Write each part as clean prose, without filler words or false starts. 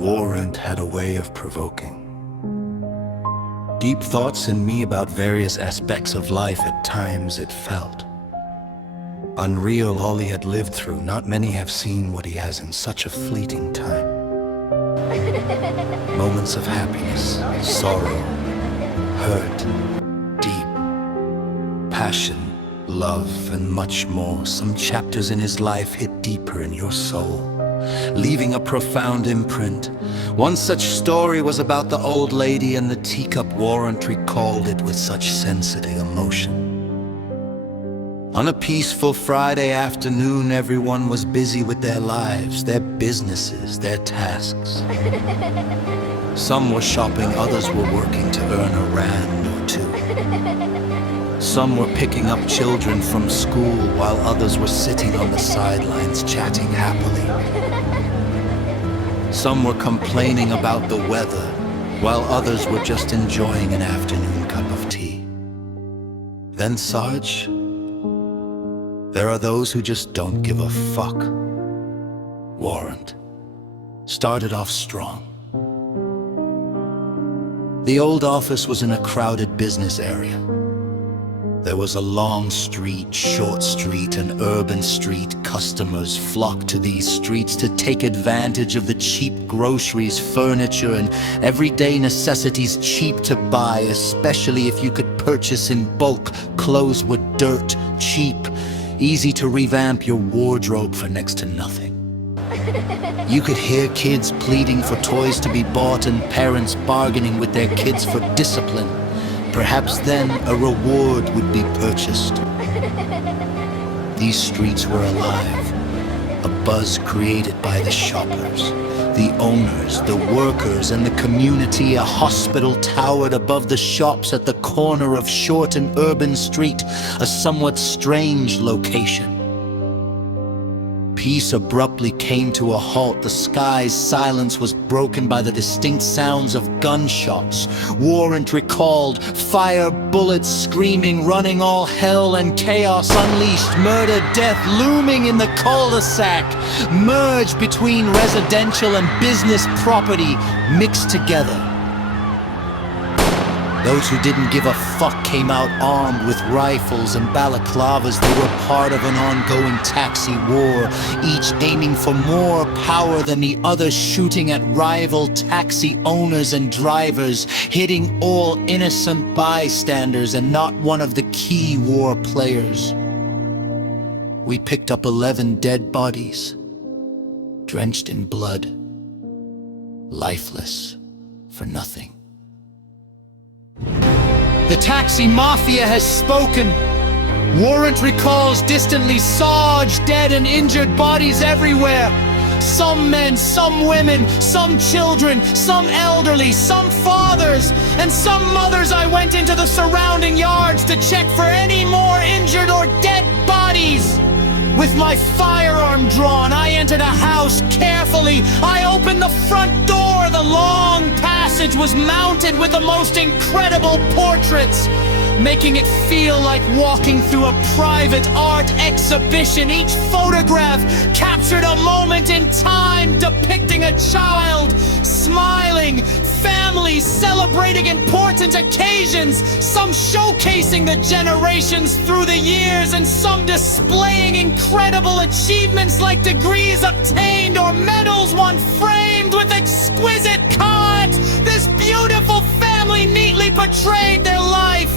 Warrant had a way of provoking deep thoughts in me about various aspects of life. At times it felt unreal, all he had lived through. Not many have seen what he has in such a fleeting time. Moments of happiness, sorrow, hurt, deep passion, love, and much more. Some chapters in his life hit deeper in your soul, leaving a profound imprint. One such story was about the old lady and the teacup. Warrant recalled it with such sensitive emotion. On a peaceful Friday afternoon, everyone was busy with their lives, their businesses, their tasks. Some were shopping, others were working to earn a rand or two. Some were picking up children from school, while others were sitting on the sidelines chatting happily. Some were complaining about the weather, while others were just enjoying an afternoon cup of tea. Then, Sarge, there are those who just don't give a fuck. Warrant started off strong. The old office was in a crowded business area. There was a long street, short street, and urban street. Customers flocked to these streets to take advantage of the cheap groceries, furniture, and everyday necessities, cheap to buy, especially if you could purchase in bulk. Clothes were dirt cheap, easy to revamp your wardrobe for next to nothing. You could hear kids pleading for toys to be bought and parents bargaining with their kids for discipline. Perhaps then a reward would be purchased. These streets were alive, a buzz created by the shoppers, the owners, the workers, and the community. A hospital towered above the shops at the corner of Short and Urban Street, a somewhat strange location. Peace abruptly came to a halt. The sky's silence was broken by the distinct sounds of gunshots. Warrant recalled fire, bullets, screaming, running, all hell and chaos unleashed. Murder, death looming in the cul-de-sac, merged between residential and business property, mixed together. Those who didn't give a fuck came out armed with rifles and balaclavas. They were part of an ongoing taxi war, each aiming for more power than the other, shooting at rival taxi owners and drivers, hitting all innocent bystanders and not one of the key war players. We picked up 11 dead bodies, drenched in blood, lifeless for nothing. The taxi mafia has spoken. Warrant recalls distantly Sarge, dead and injured bodies everywhere. Some men, some women, some children, some elderly, some fathers, and some mothers. I went into the surrounding yards to check for any more injured or dead bodies. With my firearm drawn, I entered a house carefully. I opened the front door. The long passage was mounted with the most incredible portraits, making it feel like walking through a private art exhibition. Each photograph captured a moment in time, depicting a child smiling, families celebrating important occasions, some showcasing the generations through the years, and some displaying incredible achievements like degrees obtained or medals won, framed with exquisite cards. This beautiful family neatly portrayed their life,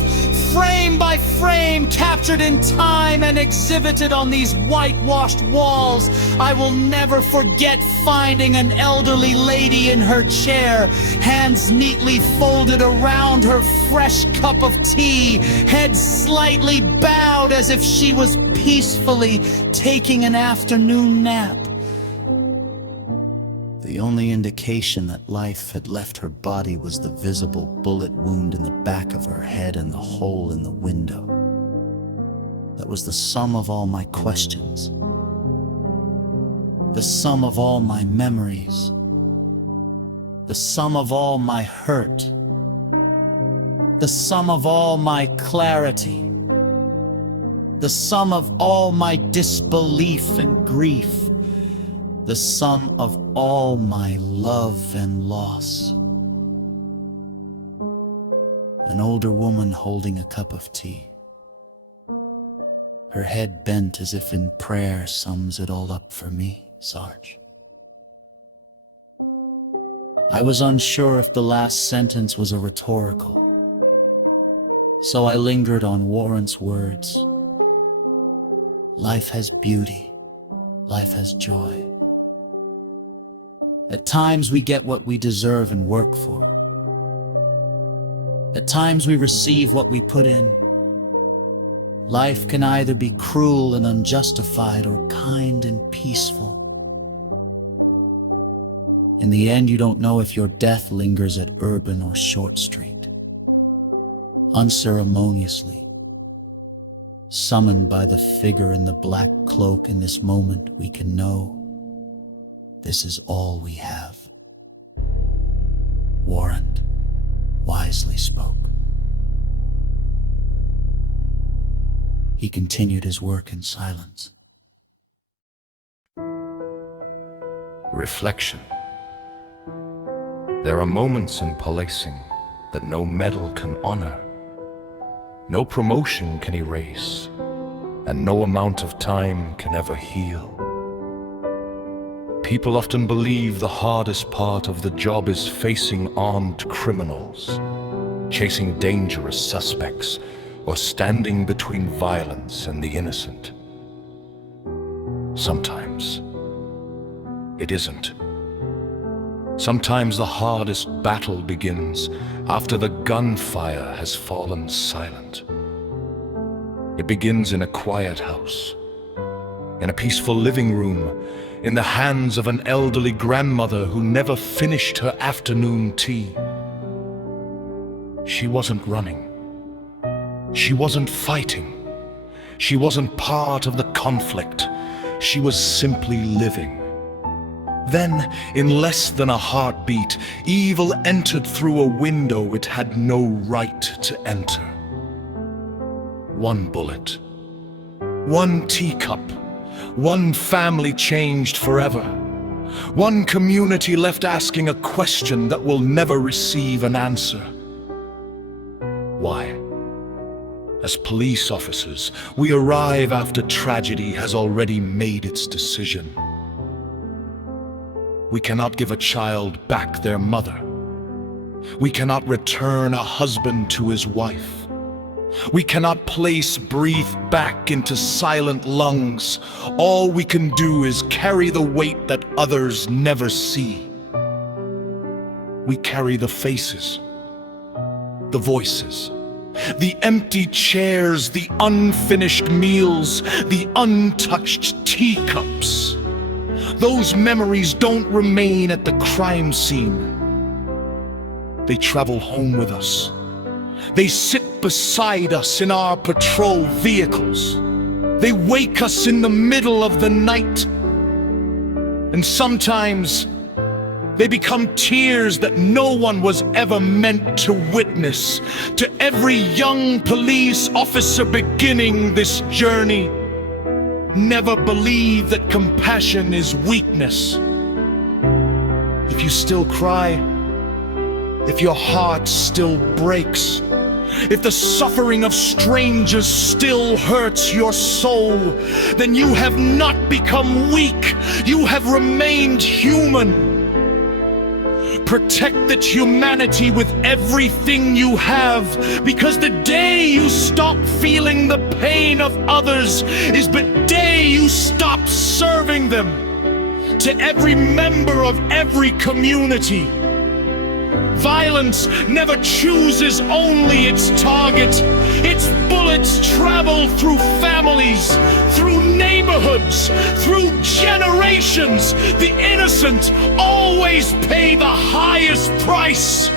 frame by frame, captured in time and exhibited on these whitewashed walls. I will never forget finding an elderly lady in her chair, hands neatly folded around her fresh cup of tea, head slightly bowed as if she was peacefully taking an afternoon nap. The only indication that life had left her body was the visible bullet wound in the back of her head and the hole in the window. That was the sum of all my questions, the sum of all my memories, the sum of all my hurt, the sum of all my clarity, the sum of all my disbelief and grief. the sum of all my love and loss. An older woman holding a cup of tea, her head bent as if in prayer, sums it all up for me, Sarge. I was unsure if the last sentence was a rhetorical, so I lingered on Warrant's words. Life has beauty, life has joy. At times we get what we deserve and work for. At times we receive what we put in. Life can either be cruel and unjustified or kind and peaceful. In the end, you don't know if your death lingers at Urban or Short Street. Unceremoniously, summoned by the figure in the black cloak, in this moment we can know this is all we have. Warrant wisely spoke. He continued his work in silence. Reflection. There are moments in policing that no medal can honor, no promotion can erase, and no amount of time can ever heal. People often believe the hardest part of the job is facing armed criminals, chasing dangerous suspects, or standing between violence and the innocent. Sometimes it isn't. Sometimes the hardest battle begins after the gunfire has fallen silent. It begins in a quiet house, in a peaceful living room, in the hands of an elderly grandmother who never finished her afternoon tea. She wasn't running. She wasn't fighting. She wasn't part of the conflict. She was simply living. Then, in less than a heartbeat, evil entered through a window it had no right to enter. One bullet, one teacup, one family changed forever. One community left asking a question that will never receive an answer. Why? As police officers, we arrive after tragedy has already made its decision. We cannot give a child back their mother. We cannot return a husband to his wife. We cannot place breath back into silent lungs. All we can do is carry the weight that others never see. We carry the faces, the voices, the empty chairs, the unfinished meals, the untouched teacups. Those memories don't remain at the crime scene. They travel home with us. They sit beside us in our patrol vehicles. They wake us in the middle of the night. And sometimes they become tears that no one was ever meant to witness. To every young police officer beginning this journey, never believe that compassion is weakness. If you still cry, if your heart still breaks, if the suffering of strangers still hurts your soul, then you have not become weak, you have remained human. Protect that humanity with everything you have, because the day you stop feeling the pain of others is the day you stop serving them. To every member of every community, violence never chooses only its target. Its bullets travel through families, through neighborhoods, through generations. The innocent always pay the highest price.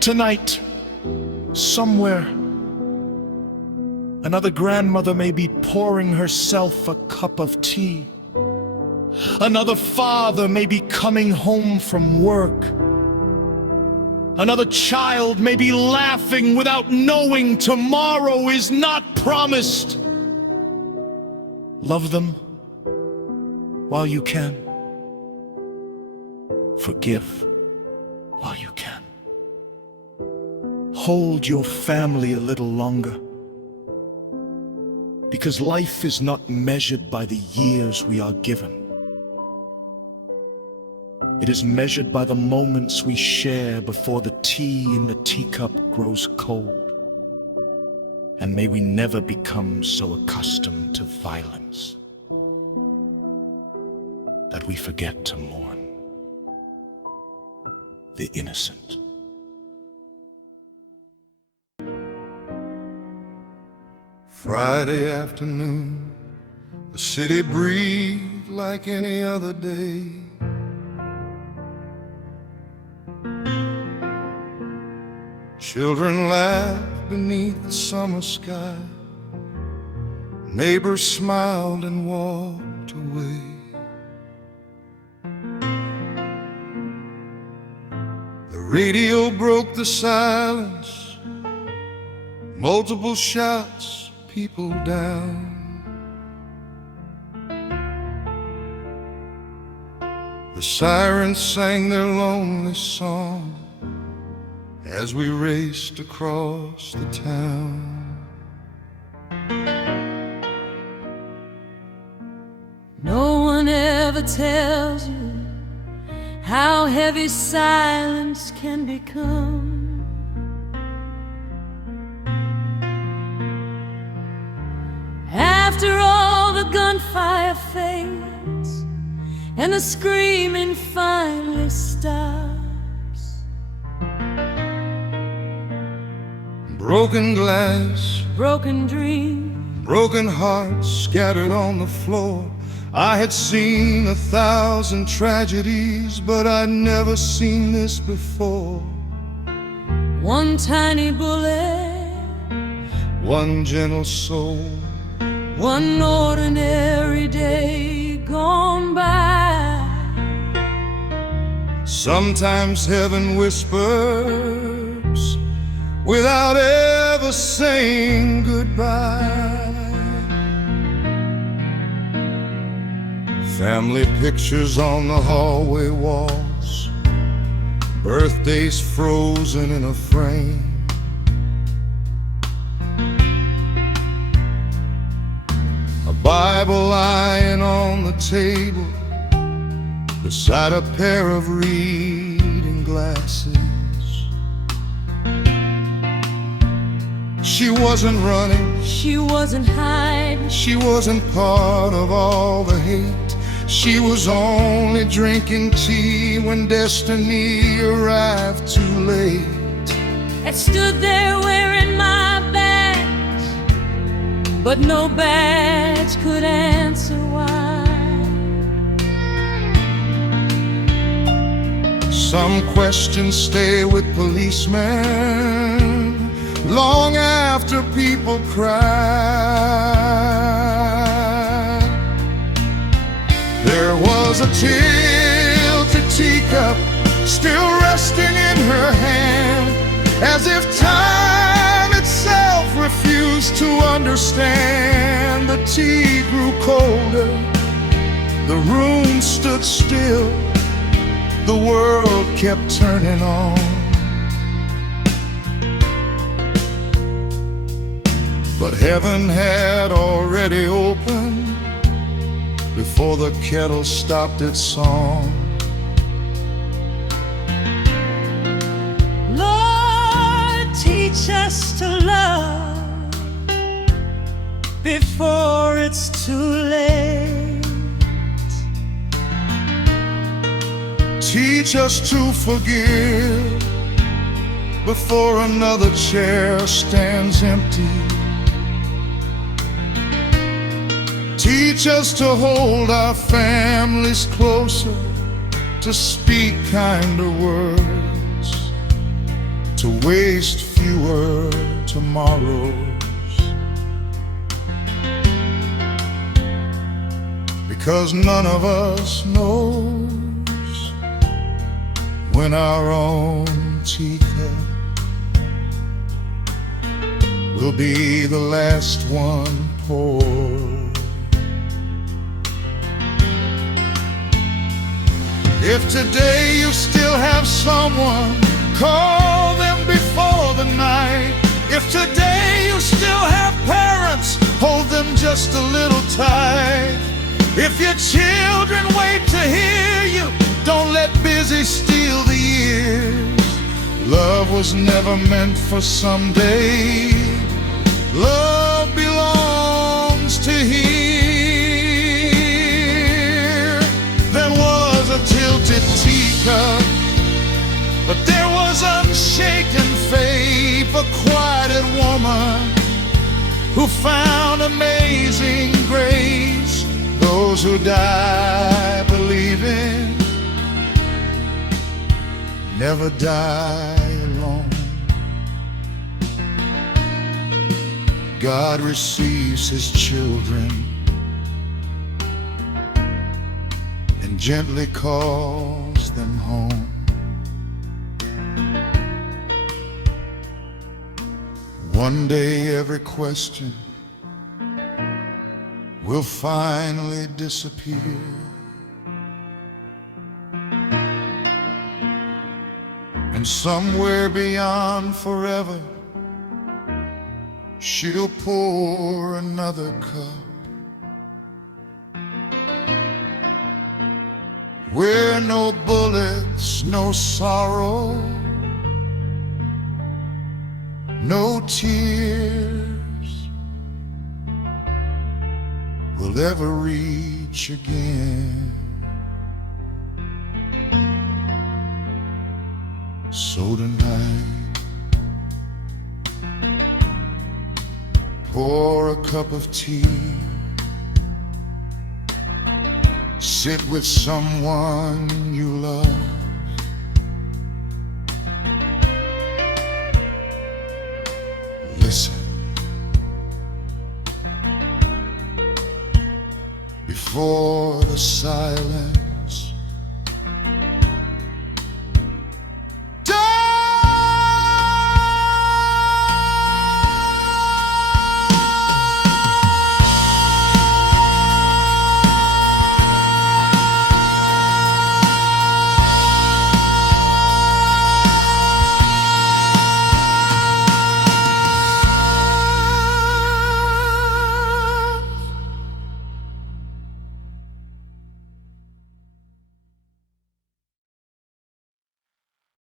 Tonight, somewhere, another grandmother may be pouring herself a cup of tea. Another father may be coming home from work. Another child may be laughing without knowing tomorrow is not promised. Love them, while you can. Forgive while you can. Hold your family a little longer, because life is not measured by the years we are given. It is measured by the moments we share before the tea in the teacup grows cold. And may we never become so accustomed to violence that we forget to mourn the innocent. Friday afternoon, the city breathed like any other day. Children laughed beneath the summer sky. Neighbors smiled and walked away. The radio broke the silence. Multiple shots, people down. The sirens sang their lonely song as we raced across the town. No one ever tells you how heavy silence can become. After all the gunfire fades and the screaming finally stops, Broken glass, broken dreams, broken hearts scattered on the floor. I had seen 1,000 tragedies, but I'd never seen this before. one tiny bullet, One gentle soul, one ordinary day gone by. sometimes heaven whispers without ever saying goodbye. Family pictures on the hallway walls, birthdays frozen in a frame. A Bible lying on the table beside a pair of reading glasses. She wasn't running, She wasn't hiding, she wasn't part of all the hate. She was only drinking tea when destiny arrived too late. I stood there wearing my badge, but no badge could answer why. Some questions stay with policemen long after people cry. There was a tilted teacup still resting in her hand, as if time itself refused to understand. The tea grew colder, the room stood still, the world kept turning on. But heaven had already opened before the kettle stopped its song. Lord, teach us to love before it's too late. Teach us to forgive before another chair stands empty. Teach us to hold our families closer, to speak kinder words, to waste fewer tomorrows. Because none of us knows when our own teacup will be the last one poured. If today you still have someone, call them before the night. If today you still have parents, hold them just a little tight. If your children wait to hear you, don't let busy steal the years. Love was never meant for someday. Love belongs to here. There was a tilted teacup, but there was unshaken faith, a quieted woman who found amazing grace. Those who die believing never die alone. God receives his children and gently calls them home. One day every question will finally disappear. And somewhere beyond forever, she'll pour another cup, where no bullets, no sorrow, no tears will ever reach again. So tonight, pour a cup of tea, sit with someone you love, listen. Before the silence